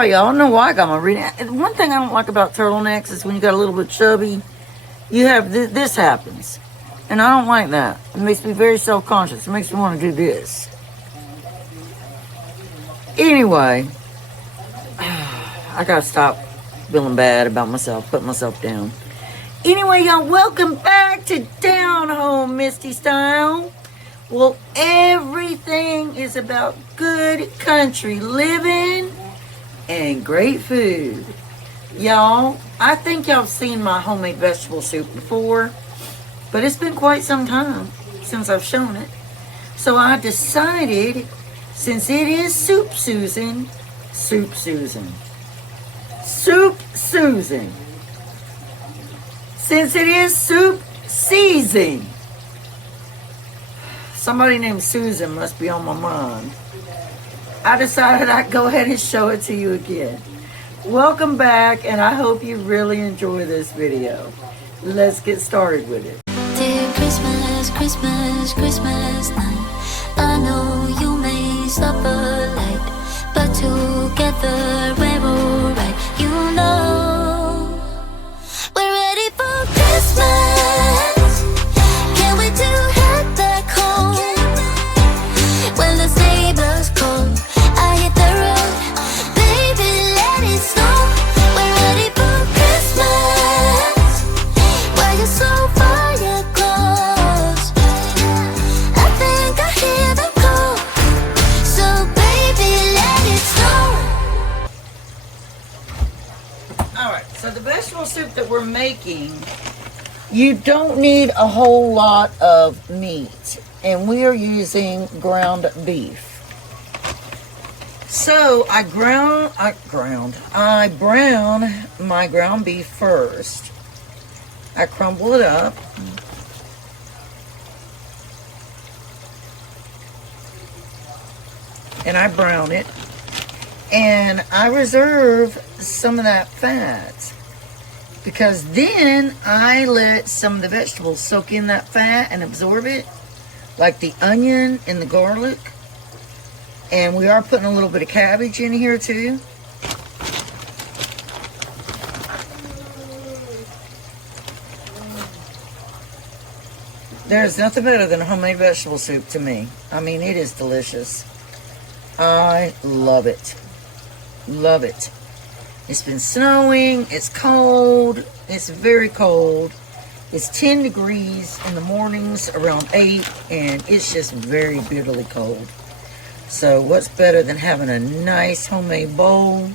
Alright, y'all, I don't know why I got my reading. One thing I don't like about turtlenecks is when you got a little bit chubby, you have this happens. And I don't like that. It makes me very self-conscious. It makes me want to do this. Anyway, I gotta stop feeling bad about myself, put myself down. Anyway, y'all, welcome back to Down Home Misty Style. Well, everything is about good country living and great food. Y'all, I think y'all have seen my homemade vegetable soup before, but it's been quite some time since I've shown it. So I decided, since it is Soup Susan, since it is soup season, somebody named Susan must be on my mind. I decided I'd go ahead and show it to you again. Welcome back, and I hope you really enjoy this video. Let's get started with it. Dear Christmas, Christmas, Christmas night, I know you may suffer light, but together we're alright. You know we're ready for Christmas. Can't wait to head back home. When the neighbors call, I hit the road. Baby, let it snow. We're ready for Christmas. Why you so far, you're close. I think I hear them call. So baby, let it snow. Alright, so the vegetable soup that we're making, you don't need a whole lot of meat. And we are using ground beef. So I brown my ground beef first. I crumble it up. And I brown it. And I reserve some of that fat, because then I let some of the vegetables soak in that fat and absorb it, like the onion and the garlic. And we are putting a little bit of cabbage in here too. There's nothing better than a homemade vegetable soup to me. I mean, it is delicious. I love it. Love it. It's been snowing. It's cold. It's very cold. It's 10 degrees in the mornings, around 8, and it's just very bitterly cold. So what's better than having a nice homemade bowl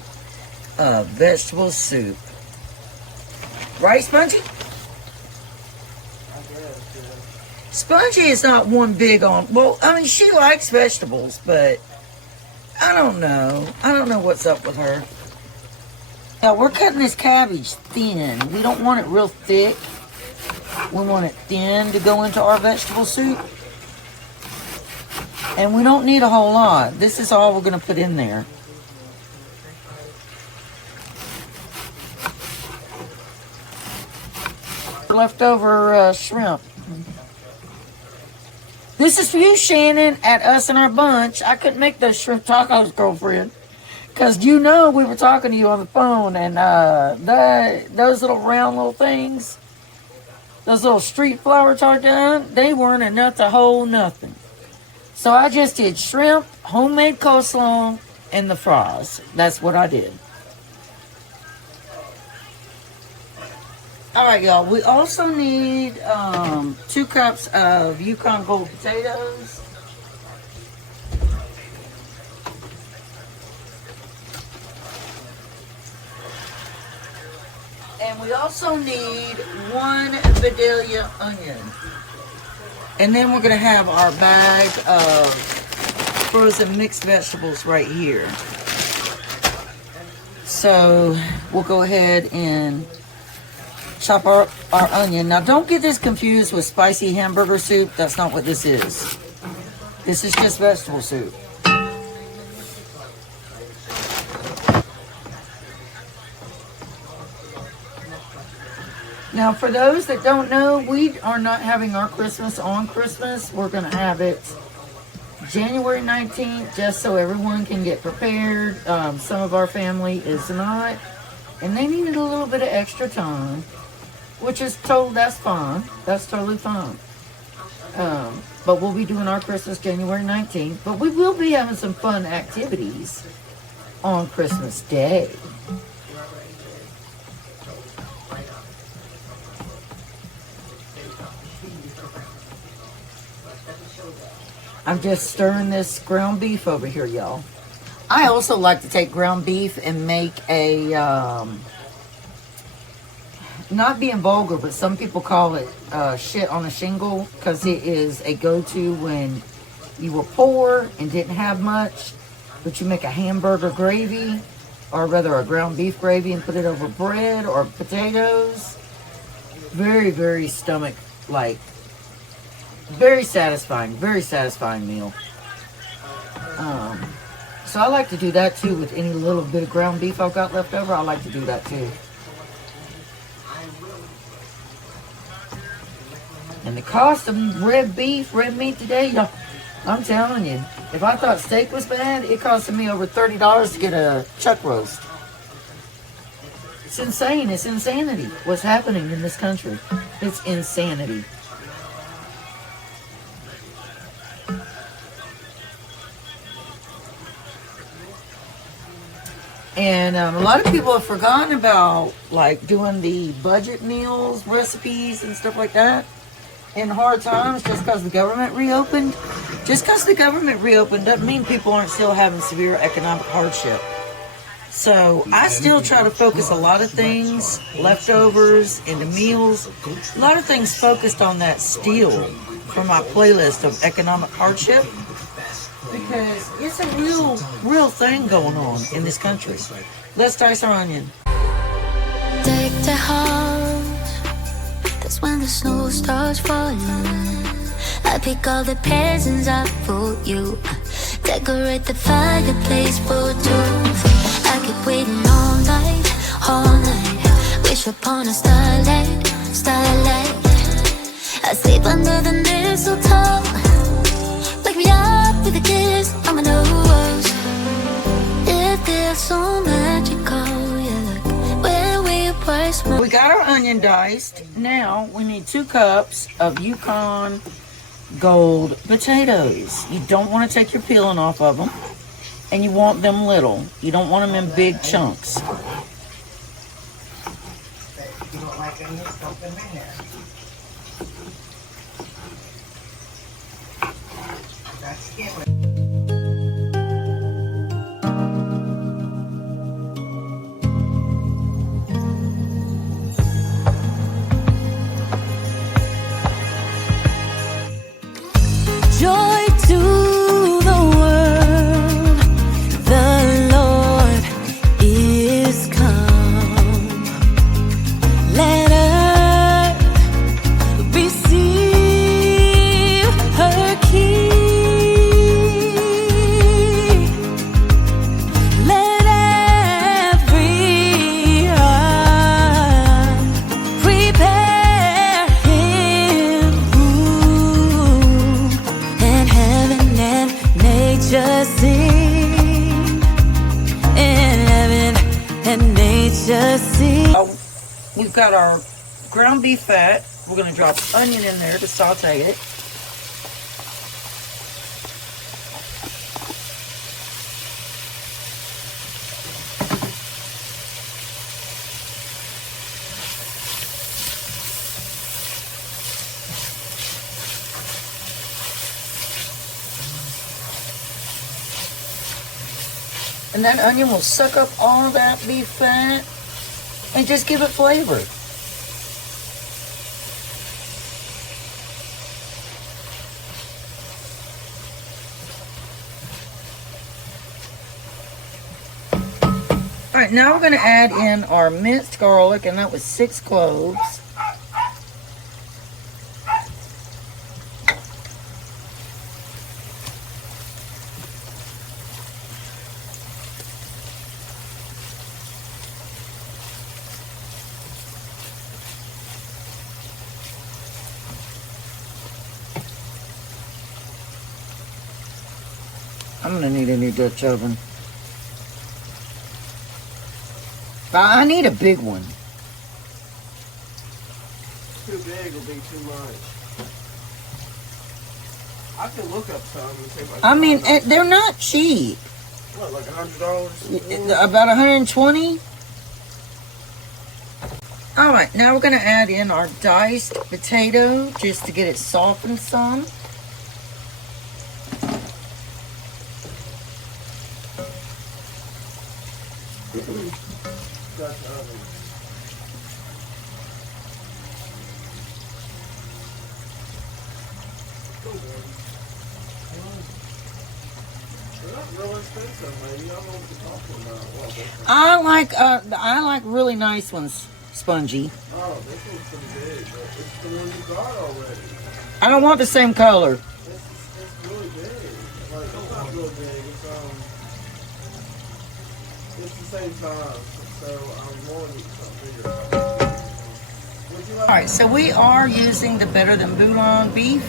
of vegetable soup? Right, Spongy? Spongy is not one big on, well, I mean, she likes vegetables, but I don't know. I don't know what's up with her. Now, we're cutting this cabbage thin. We don't want it real thick. We want it thin to go into our vegetable soup. And we don't need a whole lot. This is all we're going to put in there. Leftover shrimp. This is for you, Shannon, at Us and Our Bunch. I couldn't make those shrimp tacos, girlfriend, because you know we were talking to you on the phone, and those little round little things, those little street flower tartines, they weren't enough to hold nothing. So I just did shrimp, homemade coleslaw, and the fries. That's what I did. All right, y'all. We also need 2 cups of Yukon Gold potatoes. And we also need 1 Vidalia onion. And then we're going to have our bag of frozen mixed vegetables right here. So we'll go ahead and chop our onion. Now, don't get this confused with spicy hamburger soup. That's not what this is. This is just vegetable soup. Now, for those that don't know, we are not having our Christmas on Christmas. We're going to have it January 19th, just so everyone can get prepared. Some of our family is not, and they needed a little bit of extra time, which is that's fine. That's totally fine. But we'll be doing our Christmas January 19th, but we will be having some fun activities on Christmas Day. I'm just stirring this ground beef over here, y'all. I also like to take ground beef and make a, not being vulgar, but some people call it shit on a shingle, because it is a go-to when you were poor and didn't have much, but you make a hamburger gravy, or rather a ground beef gravy, and put it over bread or potatoes. Very, very stomach-like. Very satisfying meal. So I like to do that too with any little bit of ground beef I've got left over. I like to do that too. And the cost of red meat today, y'all, I'm telling you, if I thought steak was bad, it costed me over $30 to get a chuck roast. It's insane. It's insanity what's happening in this country. It's insanity. And a lot of people have forgotten about like doing the budget meals, recipes, and stuff like that in hard times just because the government reopened. Just because the government reopened doesn't mean people aren't still having severe economic hardship. So I still try to focus a lot of things, leftovers, into meals, a lot of things focused on that still for my playlist of economic hardship. Because it's a real thing going on in this country. Let's dice our onion. Take the house. That's when the snow starts falling. I pick all the presents up for you. Decorate the fireplace for two. I keep waiting all night. Wish upon a starlight. I sleep under the mistletoe. Wake me up with a kiss on my nose. It feels so magical, yeah, look where we were small. We got our onion diced. Now we need 2 cups of Yukon Gold potatoes. You don't want to take your peeling off of them, and you want them little. You don't want them in big chunks. You don't like them, put them in there. Joy to the world, the Lord is come. Let earth receive her King. Let every heart prepare him room, and heaven and nature sing, and heaven and nature sing. We've got our ground beef fat. We're going to drop onion in there to saute it. And that onion will suck up all that beef fat and just give it flavor. All right, now we're going to add in our minced garlic, and that was 6 cloves. I'm gonna need a new Dutch oven. I need a big one. Too big will be too much. I can look up some and see if I mean, they're not cheap. What, like $100? About 120. All right, now we're gonna add in our diced potato just to get it softened some. I like really nice ones, spongy. Oh, this one's pretty big, but it's the one you got already. I don't want the same color. It's really big. Like, it's not really big. It's the same size. So I'm wanting something bigger. All right, so we are using the Better Than Bouillon beef,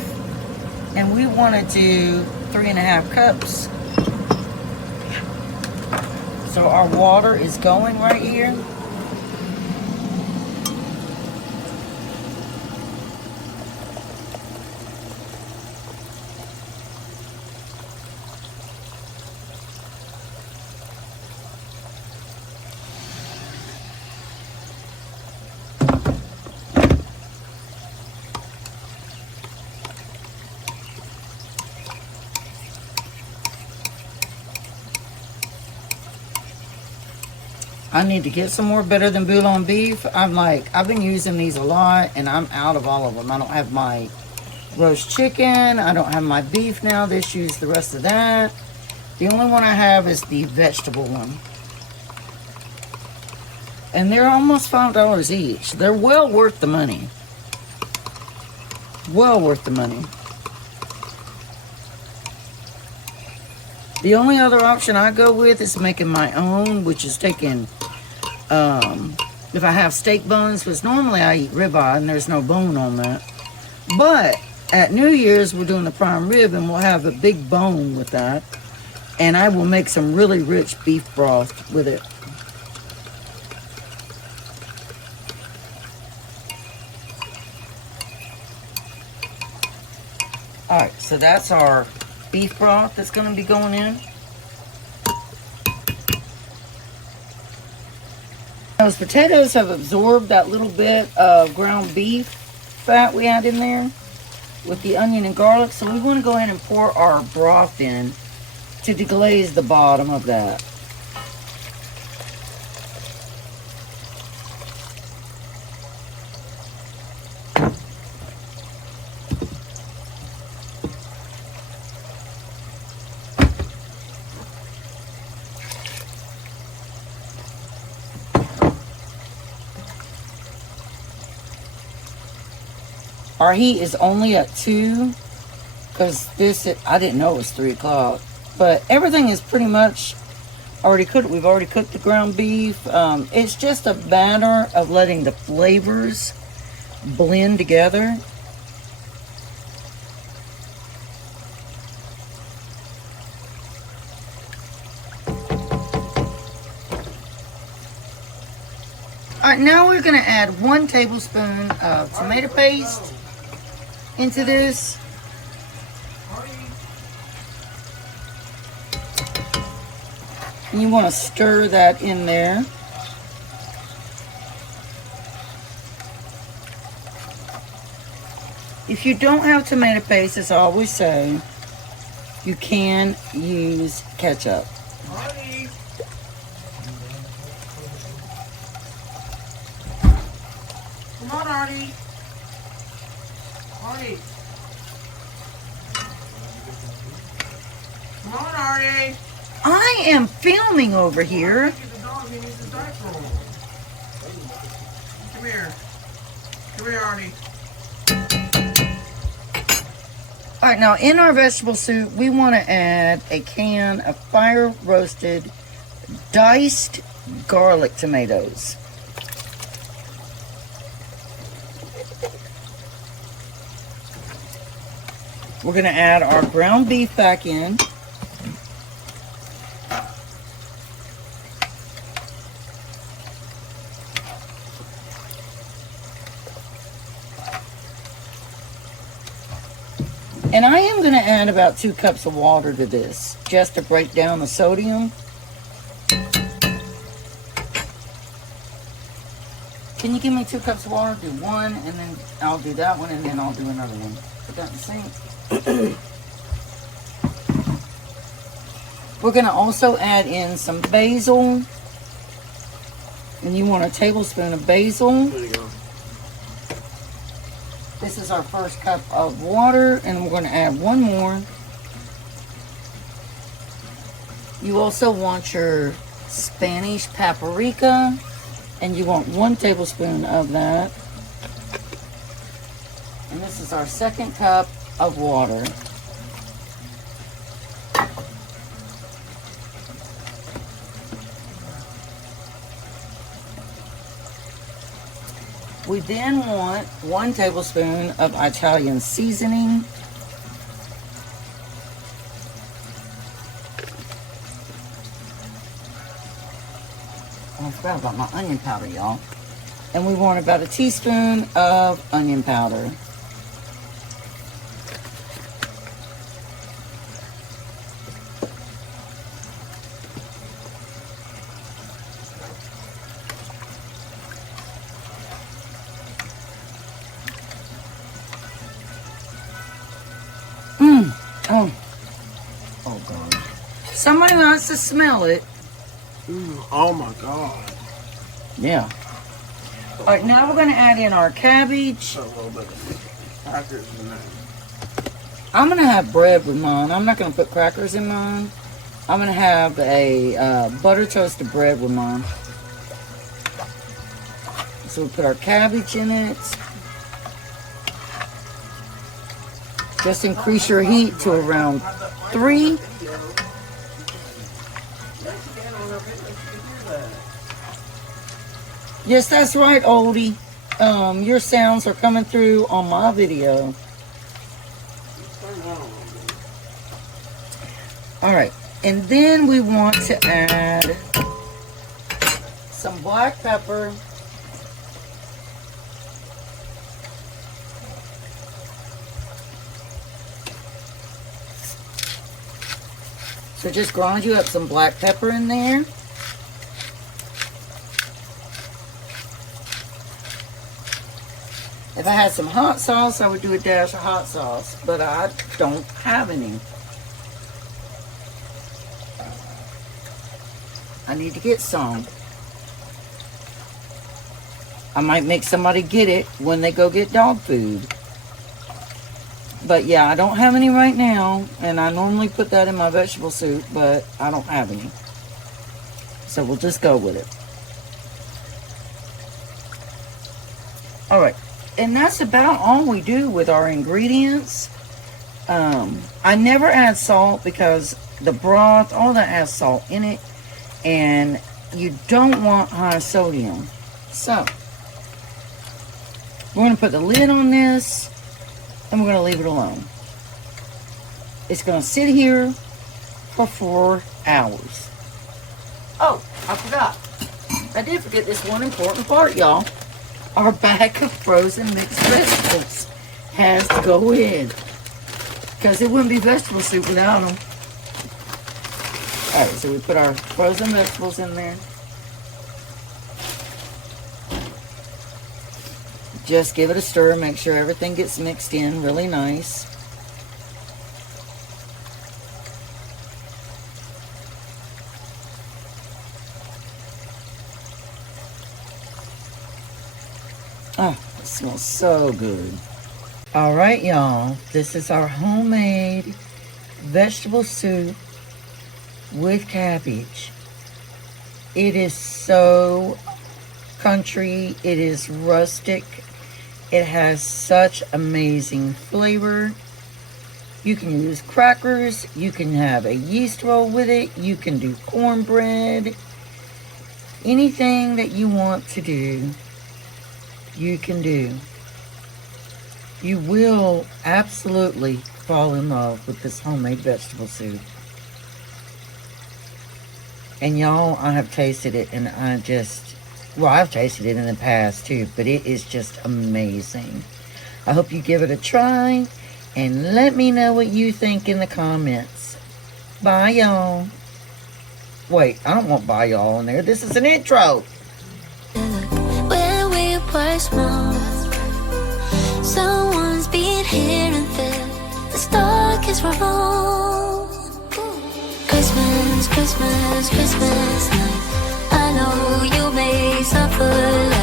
and we want to do 3.5 cups. So our water is going right here. I need to get some more Better Than Bouillon beef. I've been using these a lot, and I'm out of all of them. I don't have my roast chicken. I don't have my beef now. This used the rest of that. The only one I have is the vegetable one. And they're almost $5 each. They're well worth the money. Well worth the money. The only other option I go with is making my own, which is taking, if I have steak bones, because normally I eat ribeye and there's no bone on that. But at New Year's, we're doing the prime rib and we'll have a big bone with that. And I will make some really rich beef broth with it. All right, so that's our beef broth that's going to be going in. Those potatoes have absorbed that little bit of ground beef fat we had in there with the onion and garlic. So we want to go ahead and pour our broth in to deglaze the bottom of that. Our heat is only at 2 because I didn't know it was 3 o'clock. But everything is pretty much already cooked. We've already cooked the ground beef. It's just a matter of letting the flavors blend together. All right, now we're going to add 1 tablespoon of tomato paste into this. And you want to stir that in there. If you don't have tomato paste, as I always say, you can use ketchup. Come on, Artie. Artie. Come on, Artie. I am filming over here. The dog, he needs his diaper on. Come here. Come here, Artie. All right, now in our vegetable soup, we want to add a can of fire roasted diced garlic tomatoes. We're going to add our ground beef back in. And I am going to add about 2 cups of water to this, just to break down the sodium. Can you give me 2 cups of water? Do 1, and then I'll do that one, and then I'll do another one. Put that in the sink. We're going to also add in some basil. And you want a tablespoon of basil. There you go. This is our first cup of water, and we're going to add 1 more. You also want your Spanish paprika, and you want 1 tablespoon of that. And this is our second cup of water. We then want 1 tablespoon of Italian seasoning. Oh, I forgot about my onion powder, y'all. And we want about a teaspoon of onion powder. Oh God. Somebody wants to smell it. Oh my God. Yeah. All right, now we're going to add in our cabbage. A little bit of crackers in there. I'm going to have bread with mine. I'm not going to put crackers in mine. I'm going to have a butter toasted bread with mine. So we put our cabbage in it. Just increase your heat to around 3. Yes, that's right, oldie. Your sounds are coming through on my video. Alright, and then we want to add some black pepper. So just grind you up some black pepper in there. If I had some hot sauce, I would do a dash of hot sauce, but I don't have any. I need to get some. I might make somebody get it when they go get dog food. But yeah, I don't have any right now, and I normally put that in my vegetable soup, but I don't have any. So we'll just go with it. All right, and that's about all we do with our ingredients. I never add salt because the broth, all that has salt in it, and you don't want high sodium. So we're going to put the lid on this, and we're going to leave it alone. It's going to sit here for 4 hours. Oh, I forgot. I did forget this one important part, y'all. Our bag of frozen mixed vegetables has to go in, because it wouldn't be vegetable soup without them. Alright, so we put our frozen vegetables in there. Just give it a stir, make sure everything gets mixed in really nice. Oh, it smells so good. All right, y'all, this is our homemade vegetable soup with cabbage. It is so country, it is rustic. It has such amazing flavor. You can use crackers. You can have a yeast roll with it. You can do cornbread. Anything that you want to do, you can do. You will absolutely fall in love with this homemade vegetable soup. And y'all, I have tasted it, and well, I've tasted it in the past too, but it is just amazing. I hope you give it a try. And let me know what you think in the comments. Bye, y'all. Wait, I don't want bye, y'all in there. This is an intro. When we were small, someone's been here and there. The stockings were full. Christmas, Christmas, Christmas night. I know you may suffer.